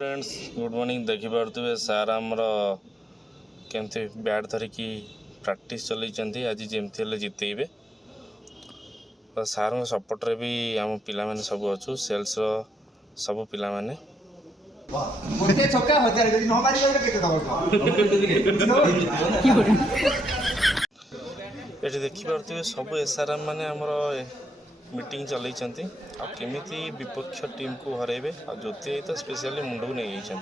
friends good morning देखिपे सार आमर केमती बैट धरिकी प्रैक्टिस चलते आज जमती जितेबे तो सार सपोर्ट रे भी आम पिला माने सब अच्छु सेल्स सब पिला माने ये देखिपे सब एसआरएम माने आमर मीटिंग चलते केमिति विपक्ष टीम को हरेबे आ ज्योति तो स्पेशली मुंड को नहीं जाइछन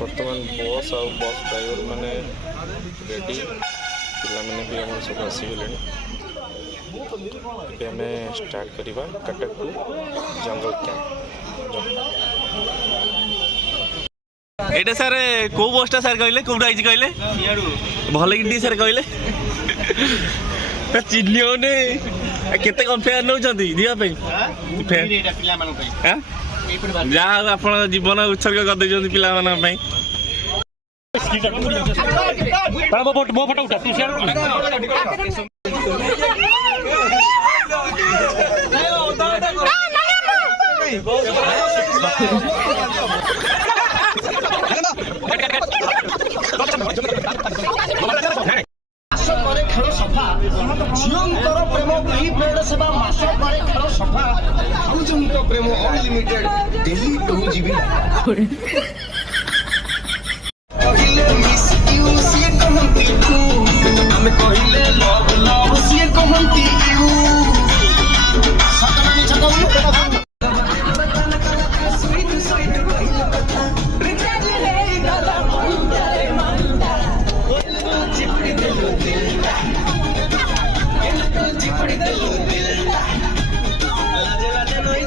वर्तमान बस आ बस ड्राइवर माने रेडी पिला माने भी हम सब आसीगले हमें स्टार्ट करिबा Cuttack to jungle camp Etah sir को बसटा सर कहले कोडा आइज कहले भले कि सर कहले चिन्हियो ने केते कंपेयर नौ जंदी दिया पे एटा पिला मानु पे हां जा आपण जीवन उत्सर्ग कर दे जंदी पिला मानु पे बा बो फोटो उठा तू शेयर प्रेम unlimited Delhi 2 GB miss you सी कहंती तू हमें कहिले लव लव सी कहंती यू सतनानी छकऊ स्वीट स्वीट कहिले कथा रिचार्ज ले दादा मंदा चिपड़ी दिल चिपड़ी दिल लाजे लाजे नई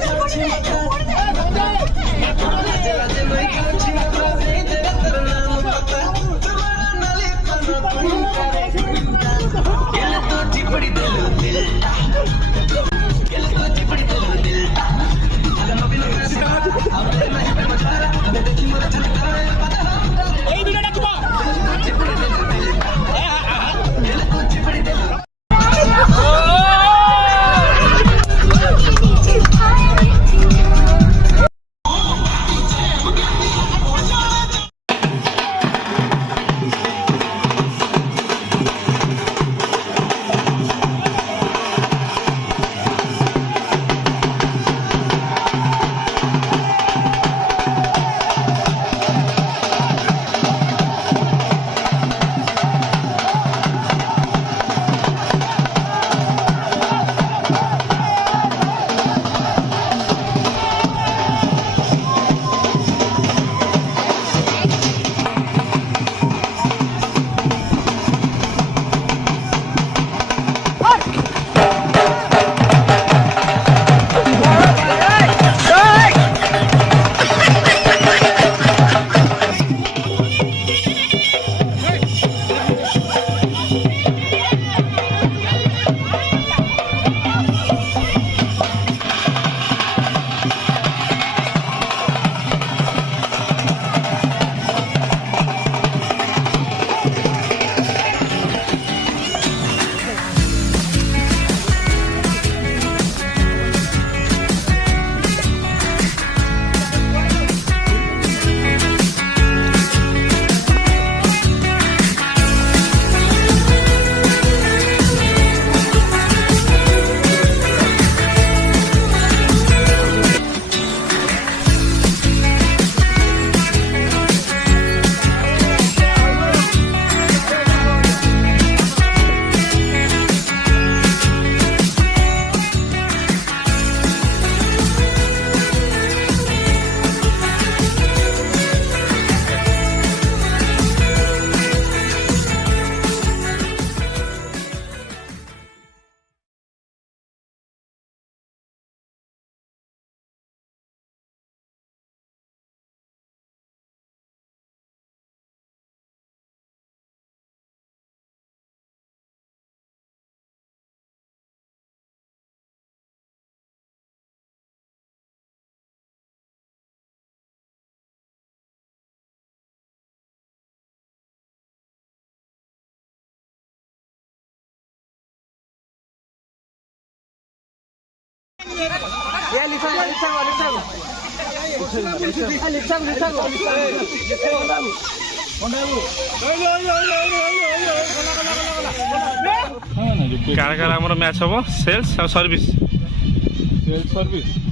କାଣା କାଣା ଆମର ମ୍ୟାଚ୍ ହବ ସେଲ୍ସ ଆଉ ସର୍ଭିସ୍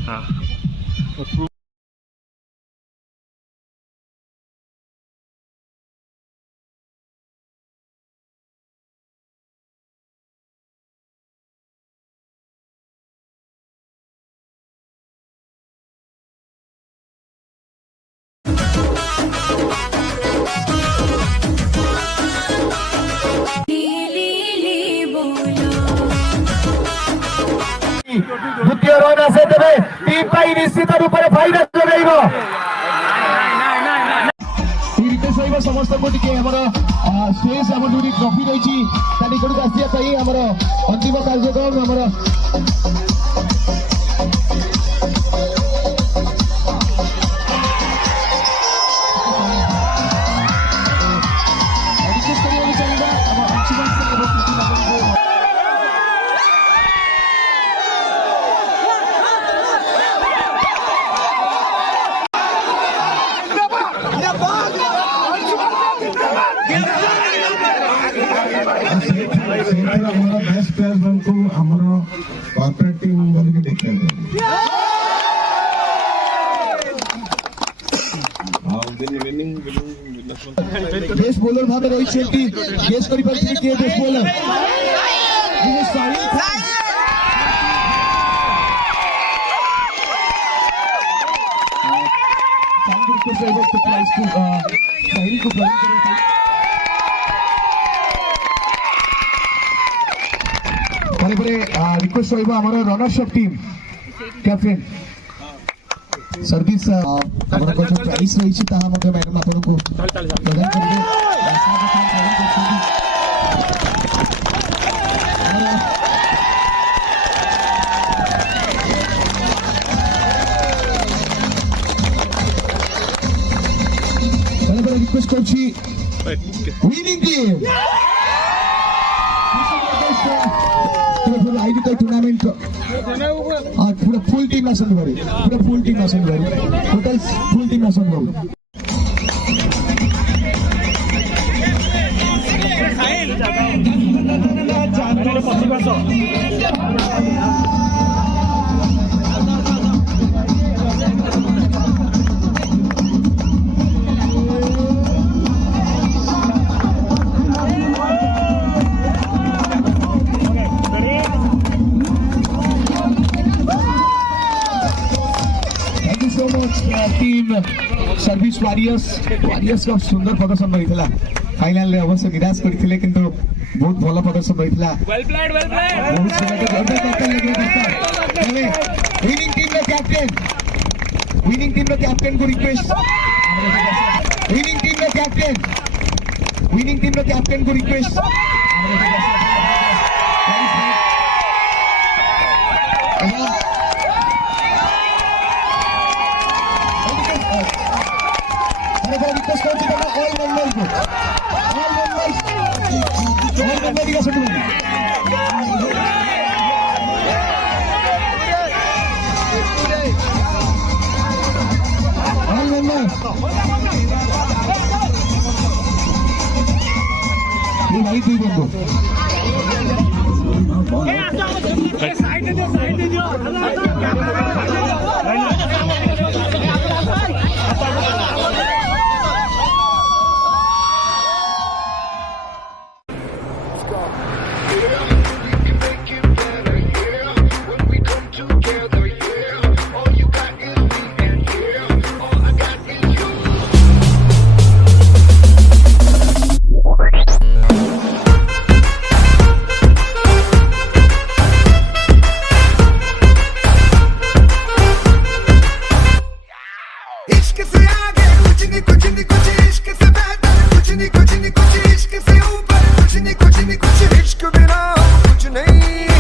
ହଁ द्वितीय रन आसे तेरे टीम पाई निश्चित रूप से फायदा जोगाइबो रिक्वेस्ट होइबो समस्त को टिके हमर स्टेज हमर जोडी ट्रॉफी रहिछि तानि कोड आसिया पई हमर अंतिम कार्यक्रम हमर बेस्ट प्लेयर को हमारा कॉर्पोरेट टीम वाले के देखते हैं बेस्ट बॉलर भावे रोहित शेट्टी गेस करी पारथि के बेस्ट बॉलर साहिल को रिक्वेस्ट होइबो हमर runners of team captain service हमर को प्राइस रही छी ताहा मते मैडम आपन को प्रदान करबे रिक्वेस्ट करछि विनिंग टीम आईडी का टूर्नामेंट और पूरा फुल टीम आसन भरी टोटल फुल टीम आसन भरी टीम सर्विस वारियर्स का सुंदर प्रदर्शन रही फाइनल अवश्य निराश करते किंतु बहुत भल प्रदर्शन रही विनिंग टीम कैप्टन को रिक्वेस्ट विनिंग टीम कैप्टन को रिक्वेस्ट रिक्वेस्ट कर ऑल मेंबर्स का सेटलमेंट ऑल मेंबर्स ये भाई तू बंदो साइड दे दियो कुछ नहीं